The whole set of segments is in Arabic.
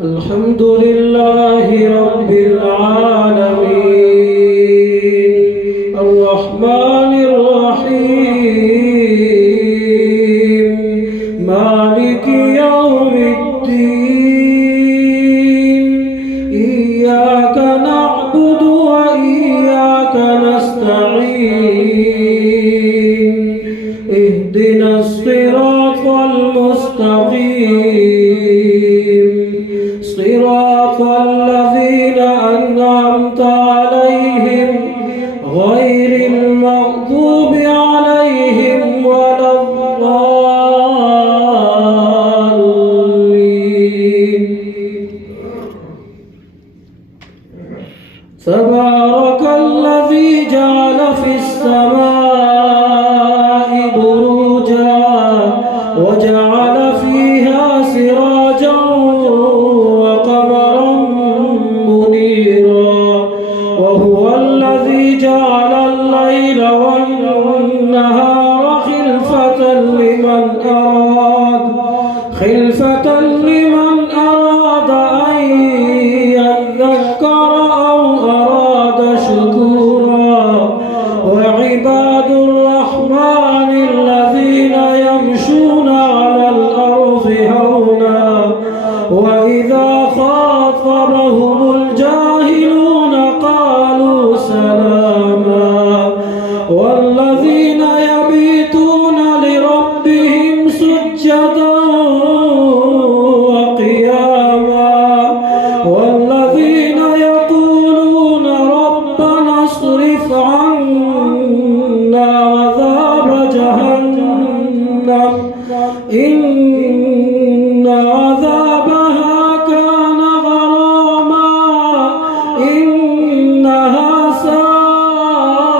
الحمد لله رب العالمين الرحمن الرحيم مالك يوم الدين إياك نعبد وإياك نستعين اهدنا الصراط المستقيم صراط الذين أنعمت عليهم غير المغضوب عليهم ولا الضالين. تبارك الذي جعل في السماء بروجا وجعل فيها سراجا وقمرا منيرا وهو الذي جعل الليل والنهار خلفة لمن أراد أن يذكر أو أراد شكورا وعباد الرحمن الذين يمشون على الأرض هونا وإذا خاطبهم الجاهلون قالوا سلاما والذين يبيتون لربهم سجدا وقياما والذين يقولون ربنا اصرف عنا عذاب جهنم إن عذابها كان غراما إنها ساءت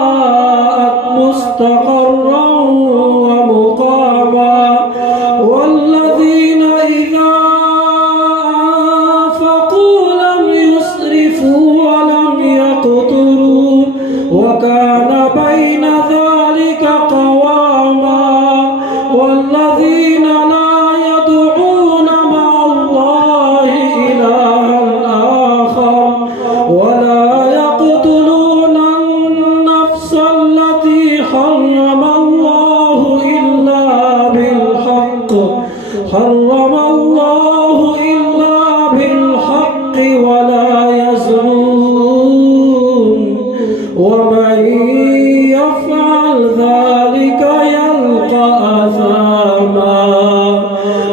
مستقرا ومقاما والذين إذا أنفقوا لم يسرفوا ولم يقتروا وكان بين ذلك قواما والذين لا يدعون مع الله إلها آخر ولا يقتلون النفس التي حرم الله إلا بالحق ولا يزنون ومن يفعل ذلك يلقى أثاما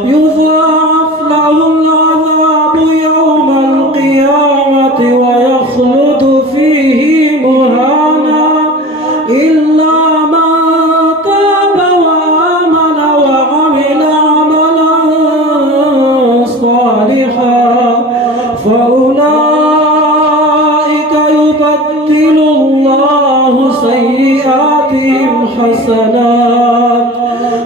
يضاعف له العذاب يوم القيامة ويخلد فيه مهانا إلا من تاب وآمن وعمل عملا صالحا فأولئك يبدل الله سيئاتهم حسنات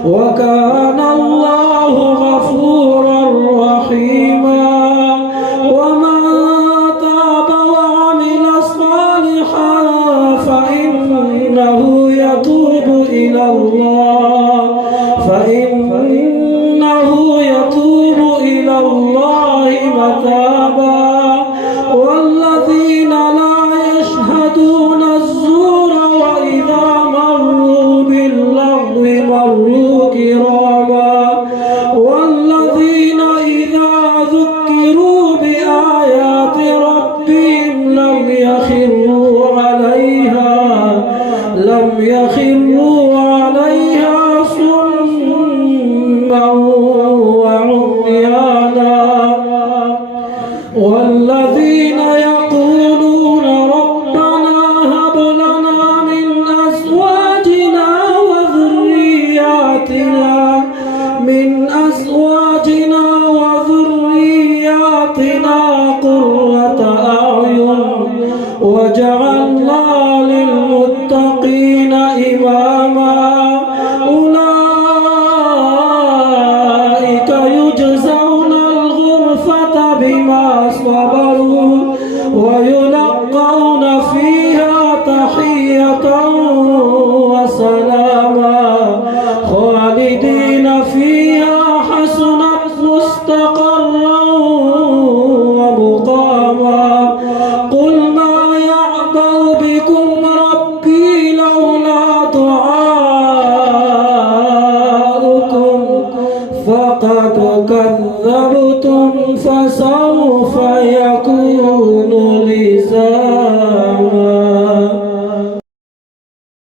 وكان الله غفورا رحيما ومن تاب وعمل صالحا فإنه يتوب إلى الله متابا والذين لا يشهدون الزور وإذا مروا باللغو فقد كذبتم فسوف يكون لزاما